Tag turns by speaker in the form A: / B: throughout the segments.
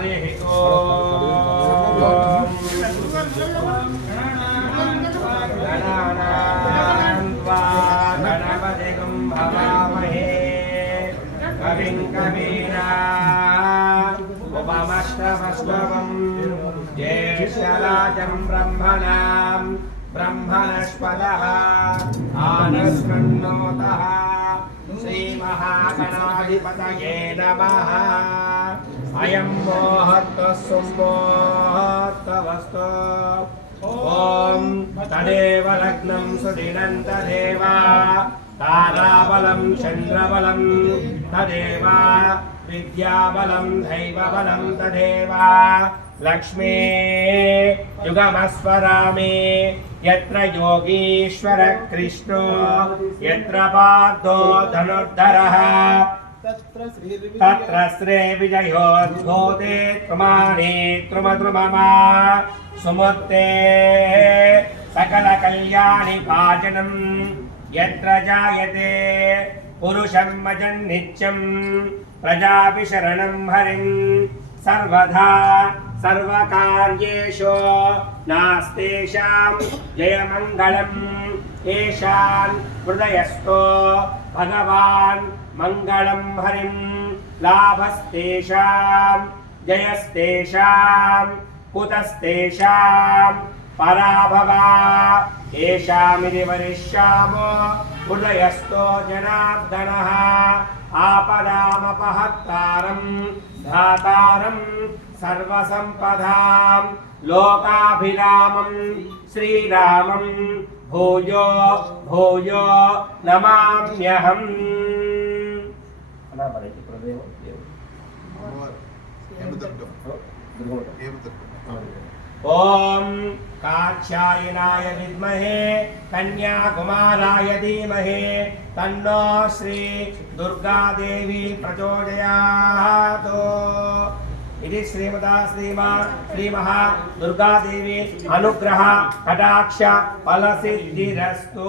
A: హరి ఓం గణానాం త్వా గణపతిగం భవామహే కవిం కవీనా ఉపమష్టమశ్వవం జ్యేష్ఠరాజం బ్రహ్మణాం బ్రహ్మణస్పదः ఆనస్కన్నోతः శ్రీమహాగణాధిపతయే నమः అయం మోహత్వ సుమోహత్వస్తు ఓం తదేవ లగ్నం సుదినం తదేవ తారాబలం చంద్రబలం తదేవా విద్యాబలం దైవబలం తదేవా లక్ష్మీ యుగమస్వరామి యత్ర యోగీశ్వర కృష్ణో యత్ర పార్థో ధనుర్ధరः తత్ర శ్రీ విజయోద్భూతే త్వమానే త్రుమద్రుమమా సుమూర్తే సకల కళ్యాణి భాజనం యత్ర జాయతే పురుషం మజన్ నిత్యం ప్రజాపి శరణం హరిం సర్వదా సర్వకార్యేషు నాస్తేషాం జయమంగళం ఏషాన్ హృదయస్థో భగవాన్ మంగళం హరిం లాభస్తేషాం జయస్తేషాం కుతస్తేషాం పరాభవా ఏషామిది వరిష్యామో హృదయస్థో सर्वसम्पदाम् लोकाभिरामम् श्रीरामम् भूयो भूयो नमाम्यहम्। ॐ काक्षायणाय विद्महे कन्याकुमाराय धीमहे तन्नो श्री दुर्गा देवी प्रचोदयात्। ఇది శ్రీమతా శ్రీమా శ్రీమహా దుర్గాదేవి అనుగ్రహ కటాక్ష ఫలసిద్ధిరస్తు.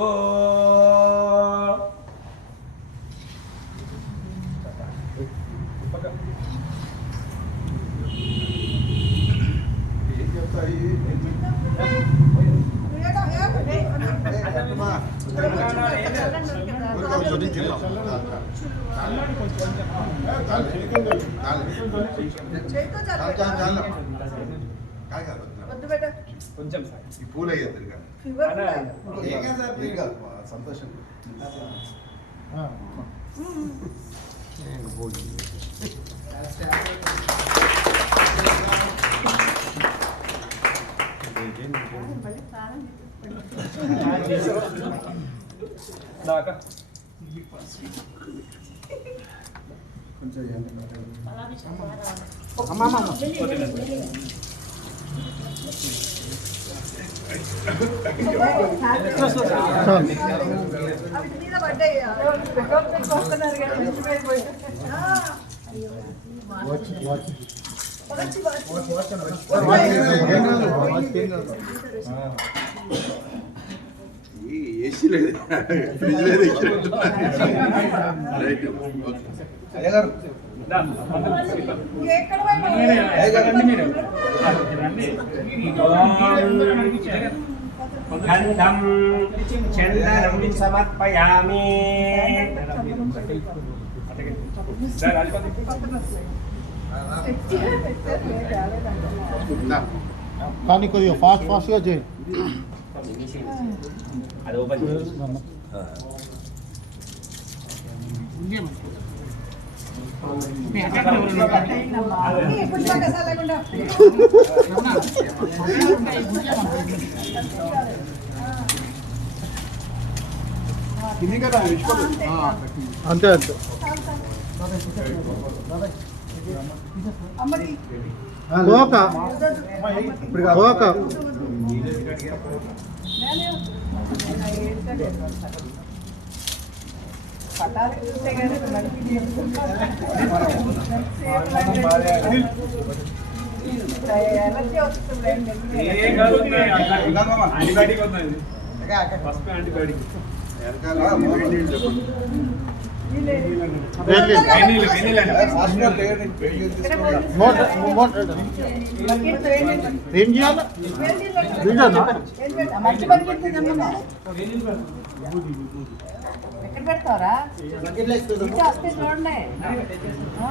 A: కొంచెం
B: ఈ పూలు అయ్యేది సంతోషం
A: దాకా
C: అవి మీద పడ్డాయి వస్తున్నారు కదా మర్చిపోయిపోయి
B: ఏసీ రైట్ అయ్యగారు
C: ఎక్కడ పోయి
A: గంధం చందనం సమర్పయామి
D: కానీ కొద్దిగా ఫాస్ట్ ఫాస్ట్గా చేయి
A: అది ఓపెన్.
D: అంతే అంతే కోక. కోక.
A: యాంటీబయాటిక్ వస్తుంది ఫస్ట్ యాంటీబయాటిక్
B: వెనకాల మూడు నీళ్ళు చెప్పండి
D: వేడి
A: వేడి నీళ్ళు.
D: మోట మోట ఏం చేయాలి వీడియోనా
C: మంచి పని పెడుతుందమ్మా ఎక్కడ పెడతావరా ఇటు వస్తే చూడండి ఆ.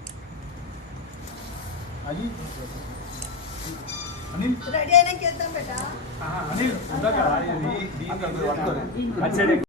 C: నీళ్ళు బకెట్లో వేసి. వేసాను నీళ్ళు.
B: ఏ, అది అది చెప్పండి మామ, చూడాలి